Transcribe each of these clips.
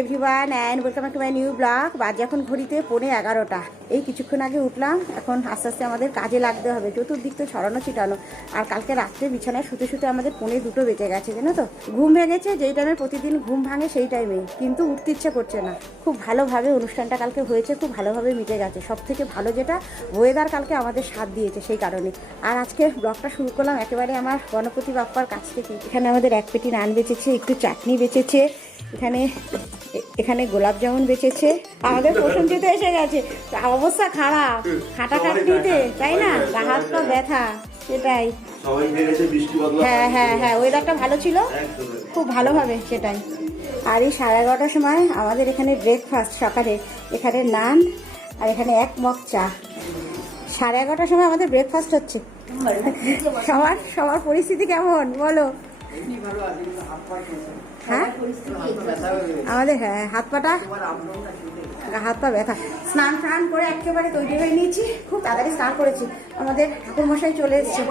Everyone and welcome to my new blog. বাজে এখন ঘড়িতে 11:15। এই কিছুক্ষণ আগে উঠলাম, এখন আস্তে আস্তে আমাদের কাজে লাগতে হবে। চতুর্দিক তো ছড়ানো ছিটানো, আর কালকে রাত্রে বিছানায় শুতে শুতে আমাদের 1:45 বেজে গেছে, জানো তো। ঘুম ভেঙেছে যেই টাইমে প্রতিদিন ঘুম ভাঙে সেই টাইমে, কিন্তু উঠতে ইচ্ছে করছে না। খুব ভালোভাবে অনুষ্ঠানটা কালকে হয়েছে, খুব ভালোভাবে মিটে গেছে। সব থেকে ভালো যেটা, ওয়েদার কালকে আমাদের সাথ দিয়েছে সেই কারণে। আর আজকে ব্লগটা শুরু করলাম একেবারে আমার গণপতি বাপ্পার কাছ থেকে। এখানে আমাদের এক পেটি নান বেঁচেছে, একটু চাটনি বেঁচেছে, এখানে গোলাপ জামুন বেঁচেছে। আমাদের প্রসঞ্জিত এসে গেছে, অবস্থা খারাপ খাটাখাটনিতে, তাই না? গা হাত পা ব্যথা, সেটাই। হ্যাঁ, ওয়েদারটা ভালো ছিল, খুব ভালোভাবে, সেটাই। আর এই 11:30টার সময় আমাদের এখানে ব্রেকফাস্ট সকালে, এখানে নান আর এখানে এক মগ চা। 11:30টার সময় আমাদের ব্রেকফাস্ট হচ্ছে। সবার পরিস্থিতি কেমন বলো? হ্যাঁ, আমাদের হাত পা ব্যথা। স্নান করে একেবারে তৈরি হয়ে নিয়েছি, খুব তাড়াতাড়ি স্নান করেছি। আমাদের ঠাকুরমশাই চলে এসেছে,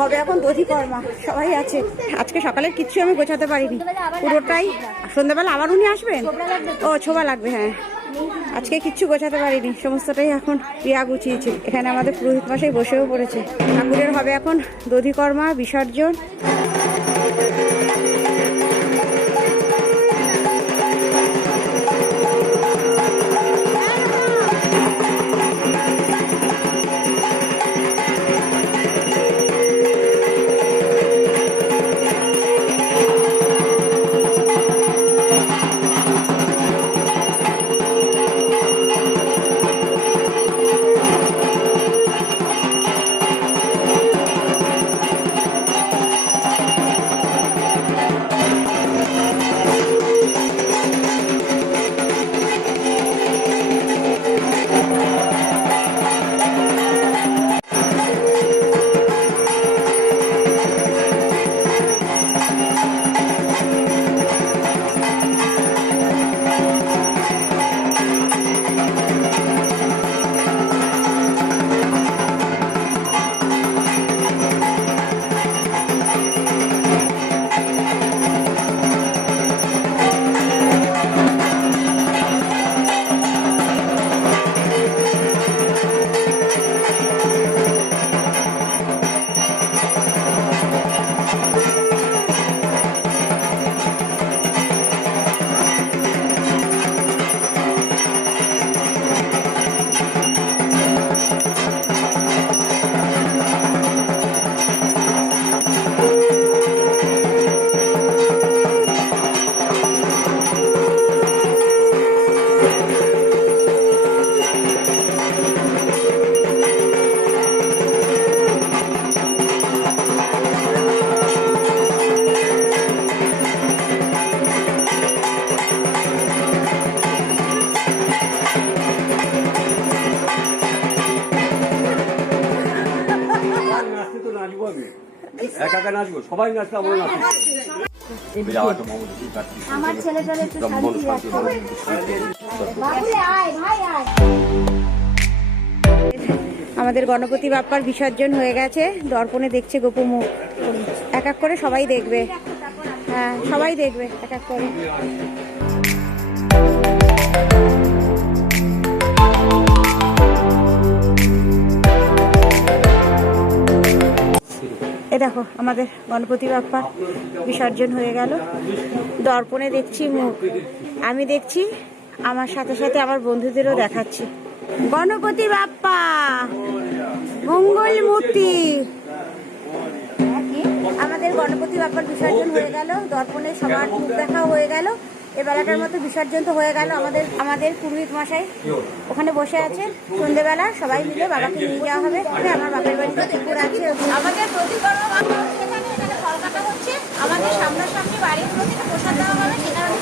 হবে এখন দধিকর্মা, সবাই আছে। আজকে সকালের কিচ্ছু আমি গোছাতে পারিনি, পুরোটাই। সন্ধ্যাবেলা আবার উনি আসবেন? ও, ছোবা লাগবে, হ্যাঁ। আজকে কিচ্ছু গোছাতে পারিনি, সমস্তটাই এখন প্রিয়া গুছিয়েছে। এখানে আমাদের পুরোহিত মশাই বসেও পড়েছে। ঠাকুরের হবে এখন দধিকর্মা, বিসর্জন। আমার ছেলেটার একটু আমাদের গণপতি বাপ্পার বিসর্জন হয়ে গেছে। দর্পণে দেখছে গোপু মুখ। এক এক করে সবাই দেখবে, হ্যাঁ সবাই দেখবে এক এক করে। এ দেখো, আমাদের গণপতি বাপ্পা বিসর্জন হয়ে গেল। দর্পণে দেখছি মুখ, আমি দেখছি, আমার সাথে সাথে আমার বন্ধুদেরও দেখাচ্ছি। গণপতি বাপ্পা মঙ্গল মূর্তি। আমাদের গণপতি বাপ্পার বিসর্জন হয়ে গেল, দর্পণে সবার মুখ দেখা হয়ে গেল। এবেলাটার মতো বিসর্জন তো হয়ে গেল। আমাদের পুরোহিত মশাই ওখানে বসে আছে। সন্ধ্যেবেলা সবাই মিলে বাবাকে নিয়ে যাওয়া হবে। আমার বাপের বাড়িতে পুকুর আছে, আমাদের ফল কাটা হচ্ছে। আমাদের সামনাসামনি বাড়িগুলো থেকে প্রসাদ দেওয়া হবে, সেখানে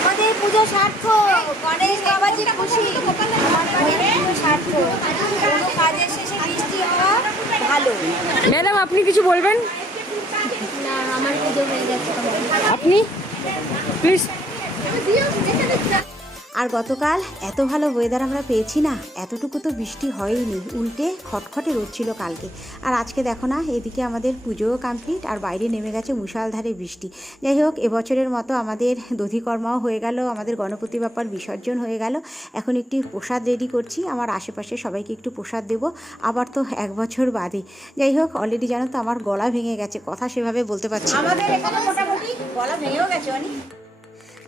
আমাদের পুজো সার্থক। গণেশ বাবাজি খুশি, সার্থক। কোনো কাজের শেষে বৃষ্টি হওয়া ভালো। ম্যাডাম, আপনি কিছু বলবেন? না, আমার পুজো হয়ে গেছে। আপনি প্লিজ। আর গতকাল এত ভালো ওয়েদার আমরা পেয়েছি না, এতটুকু তো বৃষ্টি হয়ইনি, উল্টে খটখটে রোদ ছিল কালকে। আর আজকে দেখো না, এদিকে আমাদের পুজোও কমপ্লিট আর বাইরে নেমে গেছে মুষলধারে বৃষ্টি। যাই হোক, এবছরের মতো আমাদের দধিকর্মাও হয়ে গেল, আমাদের গণপতি বাপ্পার বিসর্জন হয়ে গেল। এখন একটি প্রসাদ রেডি করছি, আমার আশেপাশে সবাইকে একটু প্রসাদ দেবো, আবার তো 1 বছর বাদে। যাই হোক, অলরেডি জানো তো আমার গলা ভেঙে গেছে, কথা সেভাবে বলতে পারছি না। আমাদের এখানে মোটামুটি গলা ভেঙেও গেছে অনেক।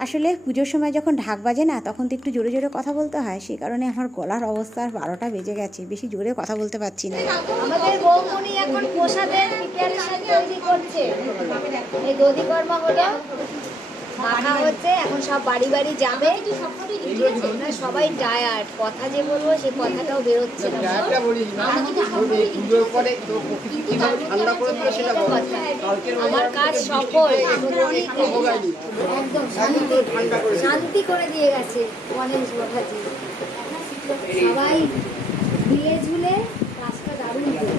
আসলে পুজোর সময় যখন ঢাক বাজে না, তখন তো একটু জোরে জোরে কথা বলতে হয়, সেই কারণে আমার গলার অবস্থা 12টা বেজে গেছে, বেশি জোরে কথা বলতে পারছি না। আমাদের বৌমনি এখন প্রসাদের প্রিপারেশন তৈরি করছে। এই দধিকর্মা হলো, মাখা হচ্ছে, এখন সব বাড়ি বাড়ি যাবে। আমরা সবাই টায়ার্ড, কথা যে বলবো সে কথাটাও বেরোচ্ছে না। আমার কাজ সফল, একদম শান্তি করে দিয়ে গেছে গণেশ বাবাজি। সবাই মিলে ঝুলে কাজটা দারুণ করে।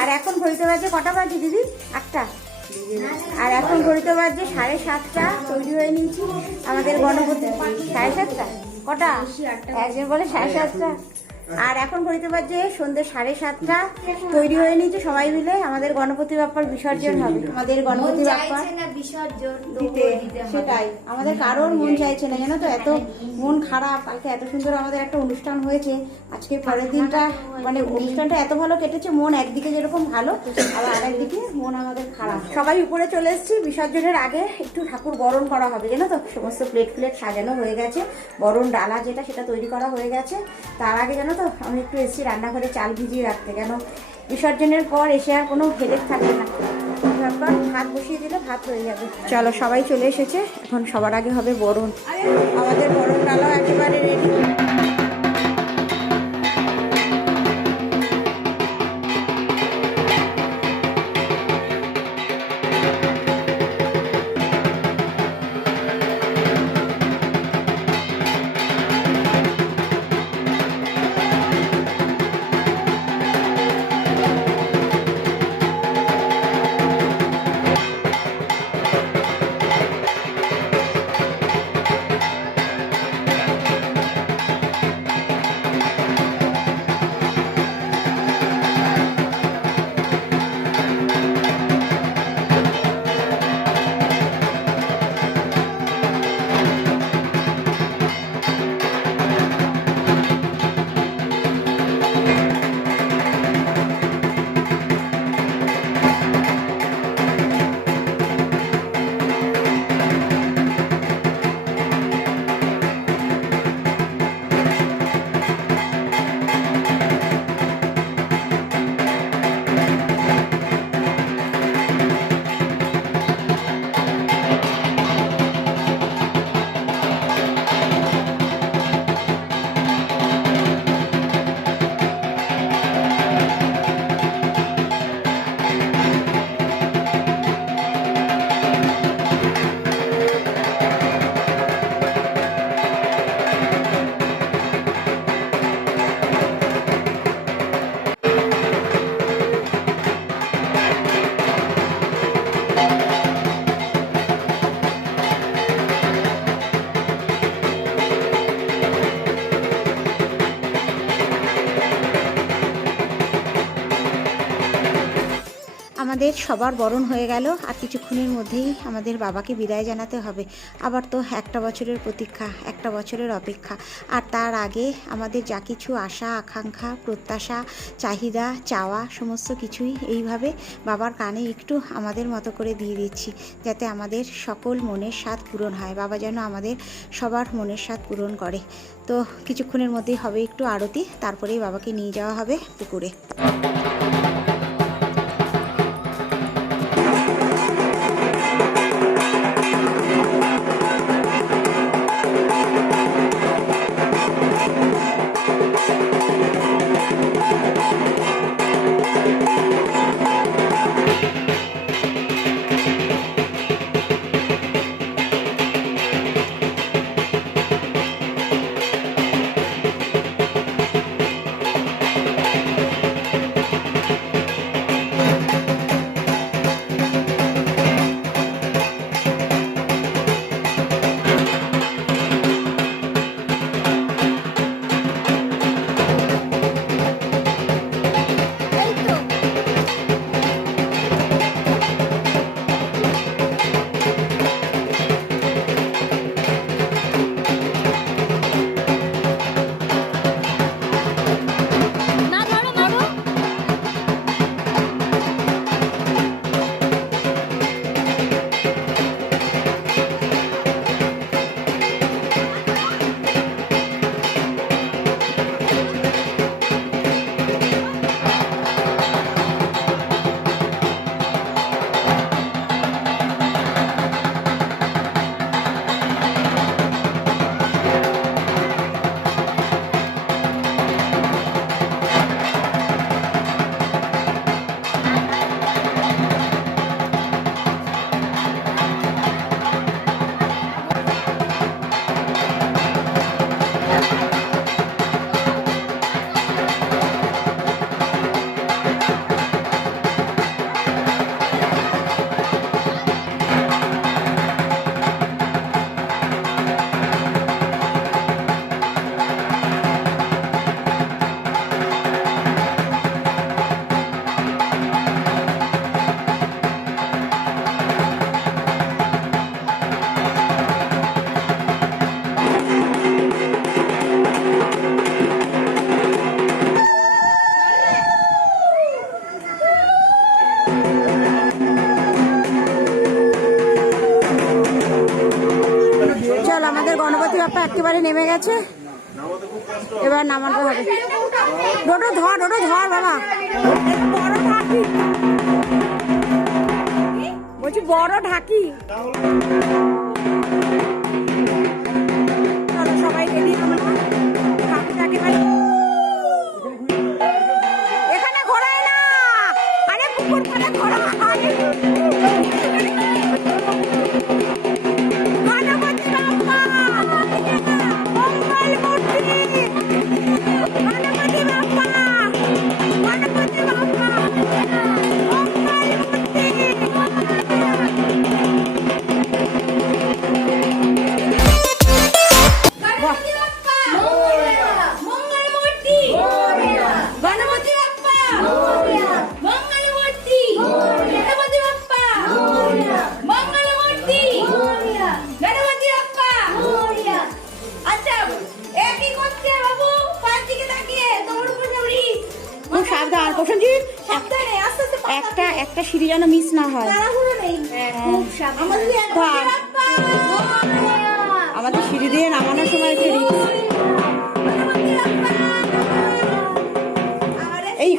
আর এখন ঘড়িতে বাজে কটা বাজে দিদি? 8টা। আর এখন ঘড়িতে বাজে 7:30। তৈরি হয়ে নিয়েছি আমাদের গণপতি। 7:30? কটা? একজন বলে 7:30। আর এখন ঘড়িতে বাজে সন্ধ্যে 7:30। তৈরি হয়ে নিয়েছি সবাই মিলে, আমাদের গণপতি বাপ্পার বিসর্জন হবে। আমাদের গণপতি বাপ্পা বিসর্জন দিতে, সেটাই আমাদের কারোর মন চাইছে না, জানো তো, এত মন খারাপ। কালকে এত সুন্দর আমাদের একটা অনুষ্ঠান হয়েছে, আজকে পরের দিনটা মানে অনুষ্ঠানটা এত ভালো কেটেছে, মন একদিকে যেরকম ভালো, আবার আরেকদিকে মন আমাদের খারাপ। সবাই উপরে চলে এসেছি, বিসর্জনের আগে একটু ঠাকুর বরণ করা হবে, জানো তো, সমস্ত প্লেট সাজানো হয়ে গেছে, বরণ ডালা যেটা সেটা তৈরি করা হয়ে গেছে। তার আগে জানো তো, আমি একটু এসেছি রান্নাঘরে চাল ভিজিয়ে রাখতে, কেন বিসর্জনের পর এসে আর কোনো হেডেক থাকবে না, তারপর ভাত বসিয়ে দিলে ভাত হয়ে যাবে। চলো, সবাই চলে এসেছে, এখন সবার আগে হবে বরণ। আমাদের বরণ ডালাও একেবারে রেডি। আমাদের সবার বরণ হয়ে গেল, আর কিছুক্ষণের মধ্যেই আমাদের বাবাকে বিদায় জানাতে হবে। আবার তো 1টা বছরের প্রতীক্ষা, 1টা বছরের অপেক্ষা। আর তার আগে আমাদের যা কিছু আশা আকাঙ্ক্ষা প্রত্যাশা চাহিদা চাওয়া সমস্ত কিছুই এইভাবে বাবার কানে একটু আমাদের মতো করে দিয়ে দিচ্ছি, যাতে আমাদের সকল মনের স্বাদ পূরণ হয়। বাবা যেন আমাদের সবার মনের স্বাদ পূরণ করে। তো কিছুক্ষণের মধ্যেই হবে একটু আরতি, তারপরেই বাবাকে নিয়ে যাওয়া হবে পুকুরে। আমাদের গণপতি বাপ্পা একেবারে নেমে গেছে, এবার নামাতে হবে। ডোডো ধর, ডোডো ধর বাবা, বড় ঢাকি বলছি, বড় ঢাকি। চলো সবাই রেডি, আমরা ঢাকিটাকে এখানে ঘোরায় না, আরে পুকুর পাড়ে ঘোরা হয়। গণপতি বাপ্পা মঙ্গল মূর্তি, গণপতি বাপ্পা, গণপতি বাপ্পা মঙ্গল মূর্তি। গণপতি বাপ্পা মঙ্গলমূর্তি, গণপতি বাপ্পা মঙ্গলমূর্তি, গণপতি বাপ্পা। আচ্ছা এ কি করছে বাবু? পাঁচ দিকে তাকিয়ে দৌড় করে উড়ি। খুব সাবধান প্রসেনজিৎ, সাবধানে আস্তে আস্তে একটা সিঁড়ি যেন মিস না হয়। তাড়াহুড়ো নেই, খুব সাবধান। আমাদের সিঁড়ি দিয়ে নামানোর সময় একটু রিস্ক। এই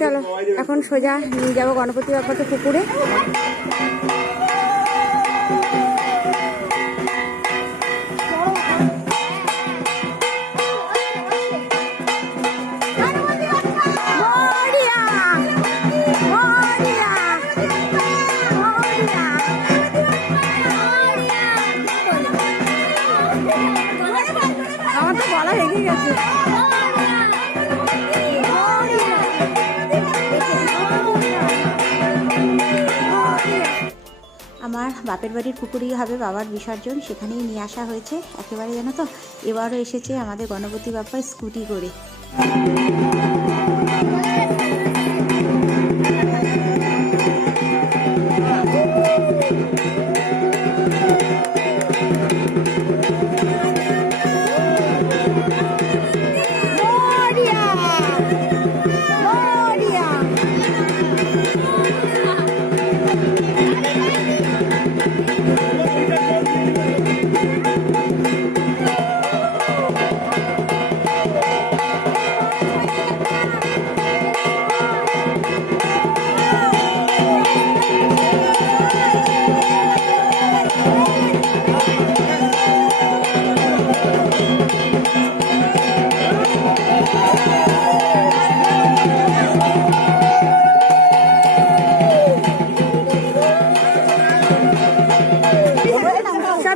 চলো এখন সোজা নিয়ে যাবো গণপতি বাপ্পাকে পুকুরে। আমার তো বলা রেগে গেছে। আমার বাপের বাড়ির পুকুরেই হবে বাবার বিসর্জন, সেখানেই নিয়ে আসা হয়েছে একেবারে, জানো তো এবারও এসেছে আমাদের গণপতি বাপ্পা স্কুটি করে।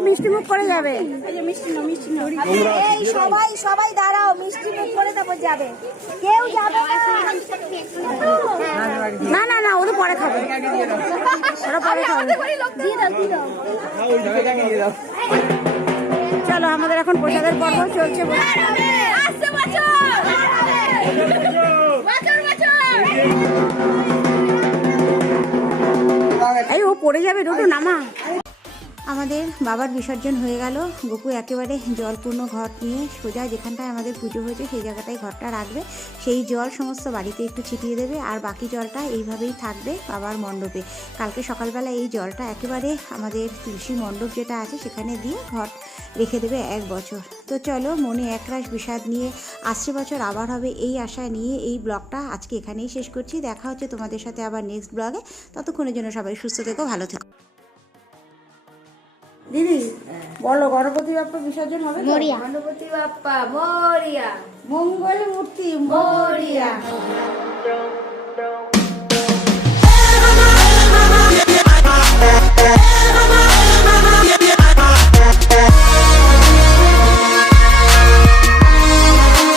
মিষ্টি মুখ করে যাবে। এই সবাই সবাই দাঁড়াও, মিষ্টি মুখ করে তারপর যাবে। কেউ যাবে না না না, ও তো পরে খাবে, ওরা পরে খাবে। চলো আমাদের এখন প্রসাদের পর্ব চলছে। এই ও পড়ে যাবে, দুটো নামা। আমাদের বাবার বিসর্জন হয়ে গেল। গপু একেবারে জলপূর্ণ ঘট নিয়ে সোজা যেখানটায় আমাদের পুজো হয়েছে সেই জায়গাটায় ঘরটা রাখবে। সেই জল সমস্ত বাড়িতে একটু ছিটিয়ে দেবে, আর বাকি জলটা এইভাবেই থাকবে বাবার মণ্ডপে। কালকে সকালবেলা এই জলটা একেবারে আমাদের তুলসী মণ্ডপ যেটা আছে সেখানে দিয়ে ঘট রেখে দেবে 1 বছর। তো চলো, মনে একরাশ বিষাদ নিয়ে আসছে বছর আবার হবে এই আশা নিয়ে এই ব্লগটা আজকে এখানেই শেষ করছি। দেখা হচ্ছে তোমাদের সাথে আবার নেক্সট ব্লগে। ততক্ষণের জন্য সবাই সুস্থ থেকো, ভালো থেকো। দিদি বলো, গণপতি বাপ্পা বিসর্জন হবে? গণপতি বাপ্পা মরিয়া, মঙ্গল মূর্তি মরিয়া।